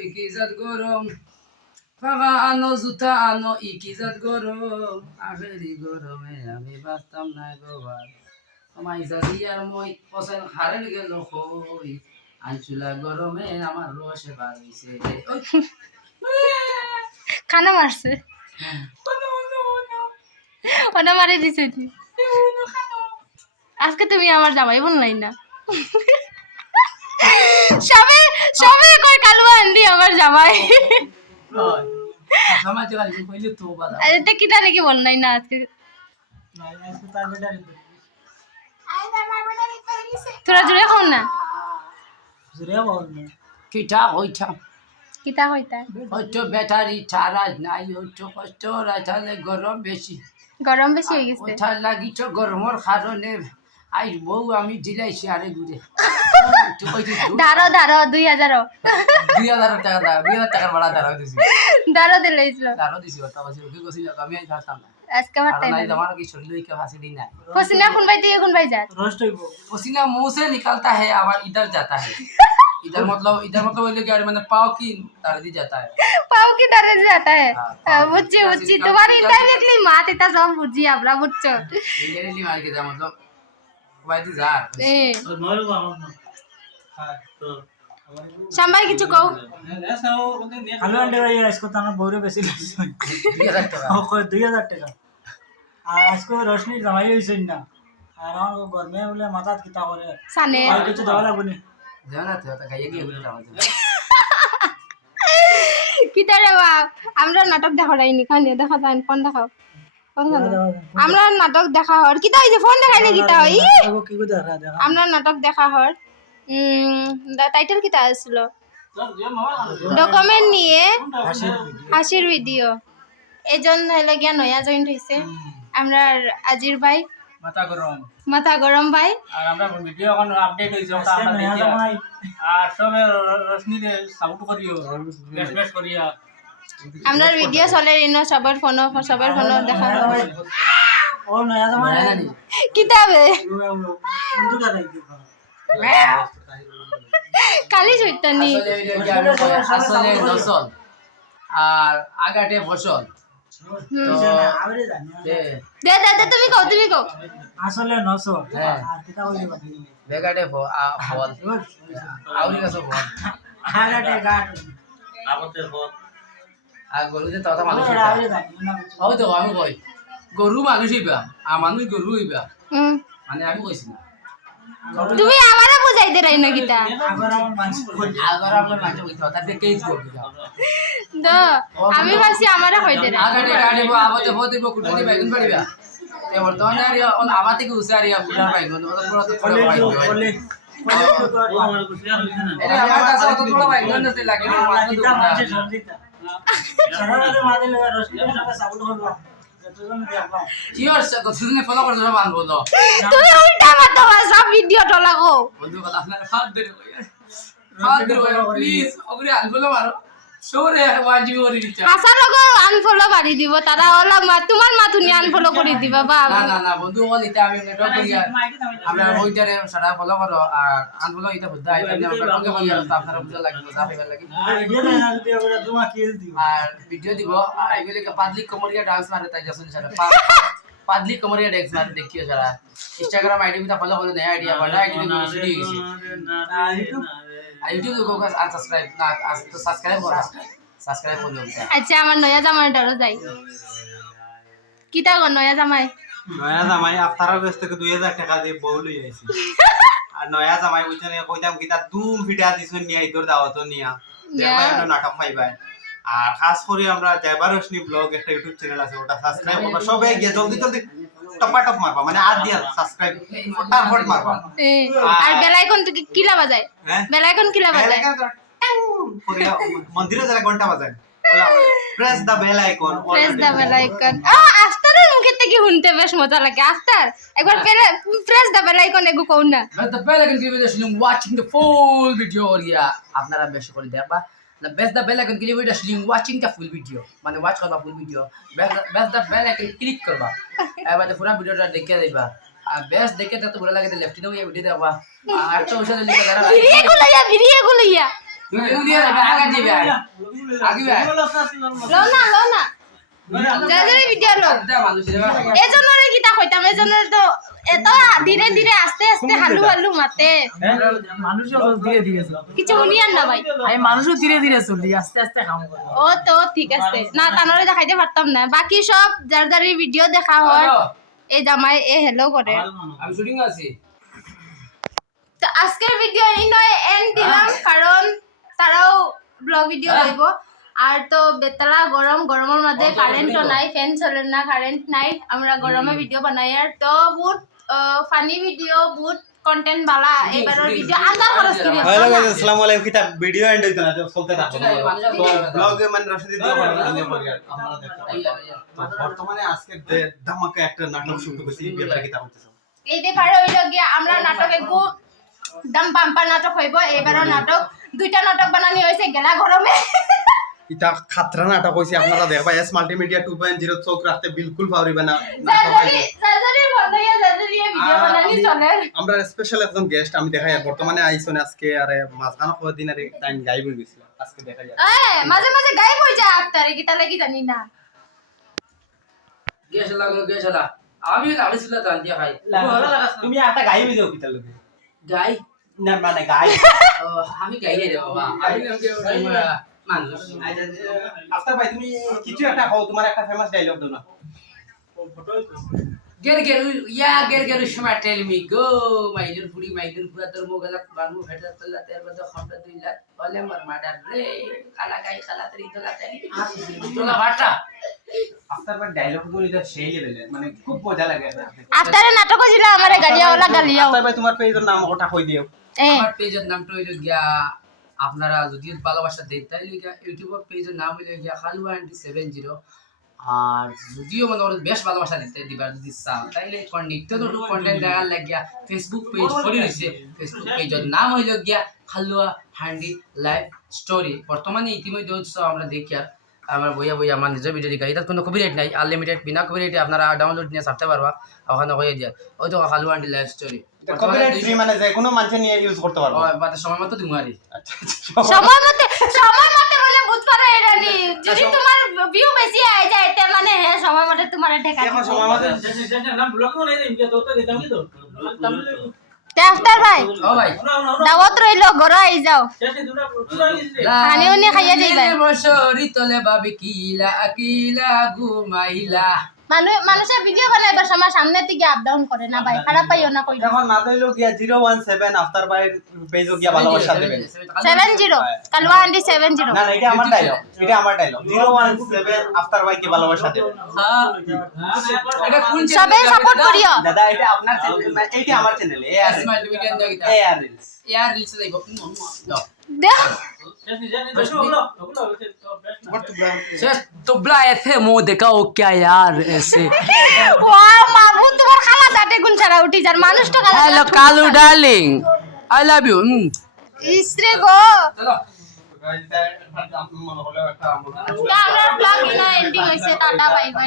ইকিজাত গরম ফাগা আনো জুতা আনো ইকিজাত গরম আখেরি গরমে আমি বাঁচতাম না গোবার আমায় জাদিয়ার মই পছন্দ হারেন গেল কই আঞ্চুলা গরমে আমার রসে বাড়িছে খানা মারছে ওটা মারি দিছে তুই আজকে তুমি আমার জামাই বোন নাই না সবে সবে কই কালুয়া আন্ডি আমার জামাই আমার জায়গা কইলে তো বাদা এটা কিটা রেখে বল নাই না আজকে তোরা জুড়ে খাও না কিটা হইতা কিটা হইতা হয়তো ব্যাটারি চার্জ নাই হয়তো কষ্ট রাইতালে গরম বেশি গরম বেশি হয়ে গেছে ওঠার লাগি তো গরমের কারণে আই বউ আমি দিলাইছি আরে ঘুরে দাঁড়ো দাঁড়ো 2000 2000 টাকা 2000 টাকার ভাড়া দাঁড়াও দিছি দাঁড়ো দিলাইছিল দাঁড়াও দিছি ওটা বসে ওকে গছিলা আমি আই থাকতাম না আজকে আমার টাইম নাই আমার কি শরীর লইকে ফাঁসি দিই না पसीना कौन भाई दिए कौन भाई जात पसीना मुंह से निकलता है और इधर जाता है इधर मतलब बोले कि मैंने पाव की दर्द जाता है पाव की तरह से आता है हाँ, बुच्ची बुच्ची तुम्हारी डायरेक्टली मात इतना सब बुच्ची आपरा बुच्चो इंडियनली मार के जा मतलब भाई तू जा ए शामबाई কিছু কও আলু আন্ডে ভাই আজকে তো আমার বউরে বেশি লাগছে 2000 টাকা ও কই 2000 টাকা আর আজকে রশনি জামাই হইছেন না আর আমার গরমে বলে মাথা কিতা করে সানে আর কিছু দেওয়া লাগবে জানা তো তা গায়ে গিয়ে বলে দাও কিতা রে বাপ আমরা নাটক দেখাইনি খান দেখা যান ফোন দেখাও ফোন দেখাও আমরা নাটক দেখা হর কিতা হইছে ফোন দেখাইনি কিতা হই ও কি কো দেখা দেখা আমরা নাটক দেখা হর টাইটেল কিতা আছিল ডকুমেন্ট নিয়ে হাসির ভিডিও এজন হইলো গিয়া নয়া জয়েন্ট হইছে আমরা আজির ভাই মাথা গরম ভাই আর আমরা ভিডিও এখন আপডেট হইছে ওটা আমরা দেখি আর সবে রশনিতে সাউন্ড করিও বেশ করিয়া আমরা ভিডিও চলে ইনো সবার ফোন দেখা ও নয়া জামাই কিতাবে কিন্তু দাঁড়াই কালি শৈতানি আসলে নসল আর আগাটে ফসল দে দে তুমি কও আসলে 900 হ্যাঁ। আর কিতা হইছে বাকি বেগাটে ফল আউরি গাছ ফল আগাটে গাট আগতে হল আর গরুতে তথা মানুষ আরে জানি না ওই তো আমি কই গরু মানুষ হইবা আর মানুষ গরু হইবা মানে আমি কইছি না তুমি আমারে বুঝাইতে রাই না কিতা আবার আমার মানস আগর আমরা মানুষ কইছো তাতে কেই করবি দ আমি ভাবছি আমারে কইতে রে আগাটে গাড়ি আবতে ফদিব কুটনি বাইগুন পাড়িবা এ বর্তমানে আর আবাতে কি উসারিয়া কুটার বাইগুন পুরো তো ফলে বলে ও আমার খুশি আর হইছে না এটা আমার কাছে অত বড় বাইগুন নতে লাগে না মাছ কিতা তো মানছে সঞ্জিতা সারারে মাদে লাগা রশনি সঙ্গে সাবুন হলো যতজন দেখবা কি হচ্ছে তো তুমি ফলো করে দেবা মানবো তো তুমি উল্টা মাতো সব ভিডিও তো লাগো বন্ধু কথা আপনার ফাদ দে প্লিজ ওগরে আলফলো মারো সরে ওয়াজিব করে দিচ্ছা হাসা লগো আনফলো মারি দিব তারা ওলা তোমার মা তুমি আনফলো করে দিবা বাবা না বন্ধু বল এটা আমি নেটওয়ার্ক করি আমরা ওইটারে সারা ফলো করো আর আনফলো এটা বুঝা এটা আমরা ওকে বলি আর আপনারা বুঝা লাগবে সাফে লাগি ভিডিও না যদি ওরা তোমা কি দিও আর ভিডিও দিব আর এগুলো কে পাদলি কমরিয়া ডান্স মারে তাই যাসুন সারা পাদলি কমরিয়া ডান্স মারে দেখিও সারা ইনস্টাগ্রাম আইডি বিটা ফলো করে নয়া আইডিয়া বড় আইডি দিয়ে শুরু হইছে আর ইউটিউব লোক আনসাবস্ক্রাইব না তো সাবস্ক্রাইব করো আচ্ছা আমার নয়া জামাই ডরো যাই কিতা গো নয়া জামাই আফতারের কাছ থেকে 2000 টাকা দিয়ে বউ লই আইছি আর নয়া জামাই বুঝছেন কইতাম কিতা দুম ফিটা দিছুন নিয়া ইদর দাওয়াত নিয়া দেখবা এন্ড নাটক পাইবা আর খাস করে আমরা জয়বার রশনি ব্লগ একটা ইউটিউব চ্যানেল আছে ওটা সাবস্ক্রাইব করবা সবাই গিয়ে জলদি টপাটপ মারবা মানে আর দিয়া সাবস্ক্রাইব ফটাফট মারবা আর বেল আইকন কিলা বাজায় বেল আইকন কিলা বাজায় মন্দিরে যারা ঘন্টা বাজায় প্রেস দা বেল আইকন আফতারের মুখে থেকে শুনতে বেশ মজা লাগে আফতার একবার প্রেস দা বেল আইকন এগু কোন না the bell icon give you the watching the full video yeah আপনারা বেশি করে দেখবা press the bell icon give you the watching the full video মানে ওয়াচ করবা full video press the bell icon click করবা এবারে পুরো ভিডিওটা দেখে যাইবা আর বেস্ট দেখে তো ভালো লাগে লেফট দিও এই ভিডিও দেখবা আর তো ওষুধ লিখে দাঁড়া ভিডিও গুলো ইয়া তুমি দিয়ে আগে দিবে আগে লো না যাদের ভিডিও লো এজনের কিতা কইতাম এজনের তো এত ধীরে ধীরে আস্তে আস্তে হালু মাতে মানুষও ধীরে ধীরে চলে কিছু শুনিয়ান না ভাই আমি মানুষও ধীরে ধীরে চলি আস্তে আস্তে কাম করি ও তো ঠিক আছে না তানরে দেখাইতে পারতাম না বাকি সব যার যার ভিডিও দেখা হয় এই জামাই এ হেলো করে আমি শুটিং আছি তো আজকের ভিডিও এই নয় এন্ড দিলাম কারণ তারাও ব্লগ ভিডিও লইব আর তো বেতলা গরমের মধ্যে কারেন্টও নাই ফ্যান চলে না কারেন্ট নাই আমরা গরমে ভিডিও বানাই আর তো বহুত ফানি ভিডিও বহুত কন্টেন্ট বালা এবারের ভিডিও আন্দার খরচ কি হ্যালো গাইস আসসালামু আলাইকুম কিতা ভিডিও এন্ড হইতো না চলতে থাকো তো ব্লগ মানে রশিদ দিও আপনারা দেখতে বর্তমানে আজকে ধামাকা একটা নাটক শুরু করেছি এই ব্যাপারে কিতা বলতেছো এই ব্যাপারে হইল গিয়া আমরা নাটকে দম পাম্পা নাটক হইব এবারও নাটক দুইটা নাটক বানানি হয়েছে গেলা গরমে ইতা খাতরা নাটক হইছে আপনারা দেখবা এস মাল্টিমিডিয়া 2.0 চোখ রাখতে বিলকুল পারিবে না জাজারি বন্ধইয়া জাজারি ভিডিও বানানি চলে আমরা স্পেশাল একজন গেস্ট আমি দেখাই বর্তমানে আইছনে আজকে আরে মাঝখানে কয়দিন আরে টাইম গাইব হই গেছিল আজকে দেখাই মাঝে মাঝে গায়েব হয়ে যায় আফতারে কিতা লাগি জানি না গেছলা আমি আলিসুল্লাহ তান দিয়া খাই তুমি একটা গাইব দিও কিতা লগে গাই না মানে গাই আমি গাই রে বাবা আমি মানুষ আফতার ভাই তুমি কিছু একটা কও তোমার একটা ফেমাস ডায়লগ দাও না Get Shuma tell me go my little brother Mogala Barmu Heta Ter the Honda Dilla Olemar Madar Re Kalakai Kalatri Tola Vata আফতার ভাই ডায়লগ গুলো এটা সেই লেভেলের মানে খুব মজা লাগে আফতারে নাটক ছিল আমারে গালিয়াওয়ালা গালিয়াও আফতার ভাই তোমার পেজের নাম ওটা কই দিও আমার পেজের নামটা হইল গিয়া আপনারা যদি ভালোবাসা দেন তাইলে গিয়া ইউটিউব পেজের নাম হইল গিয়া খালু আন্টি 70 আর যদিও মানে ওরা বেশ ভালোবাসা দিতে দিবার যদি চাও তাইলে নিত্য নতুন কন্টেন্ট দেখার লাগিয়া ফেসবুক পেজ খুলে রয়েছে ফেসবুক পেজের নাম হইল গিয়া খালুয়া হান্ডি লাইফ স্টোরি বর্তমানে ইতিমধ্যে আমরা দেখি আর আমার বইয়া আমার নিজের ভিডিও দেখা এটার কোনো কপিরাইট নাই আনলিমিটেড বিনা কপিরাইটে আপনারা ডাউনলোড নিয়ে ছাড়তে পারবা ওখানে হয়ে যায় ওই তো খালু handi life story copyright free মানে যে কোনো মানুষ নিয়ে ইউজ করতে পারবে বাদে সময় মতো দিমারি আচ্ছা সময় মতে বলে বুঝ পারে এরানি যদি তোমার ভিউ বেশি আই যায় তে মানে সময় মতে তোমারে ঠেকা এখন সময় মতো নাম ব্লগ মনে নেই ইনকে তো দিতাম কি তো আফতার ভাই ও ভাই দাওয়াত রইলো ঘরে আই যাও শেষে দুটা পুরো দিছে পানি উনি খাইয়া যাইবা বছরি তলে ভাবে কিলা কিলা ঘুমাইলা মানুষের ভিডিও বানাইবার সময় সামনে থেকে আপ ডাউন করে না ভাই খারাপ পাইও না কই এখন না দইলো গিয়া 017 আফতার ভাই পেজও গিয়া ভালোবাসা দেবেন 70 কালওয়া আন্টি 70 না এটা আমার ডায়লগ 017 আফতার ভাই কে ভালোবাসা দেবেন হ্যাঁ এটা কোন সবে সাপোর্ট করিও দাদা এটা আপনার চ্যানেল এইটা আমার চ্যানেল স্মাইল মিডিয়া দাও এআর রিলস ইয়ার রিলস দেব দাও দেখ শেষে ওগুলো শেষ তুবলা এথে মো দেখাও क्या यार ऐसे ওয়া মাবু তোমার খালা দাঁতে গুণ ছাড়া উঠি যার মানুষ তো খালা hello Kalu darling I love you ইসরে গো চলো গাইস এটা মনে হলো একটা আমরা ব্লগ ইনা এন্ডিং হইছে টাটা বাই বাই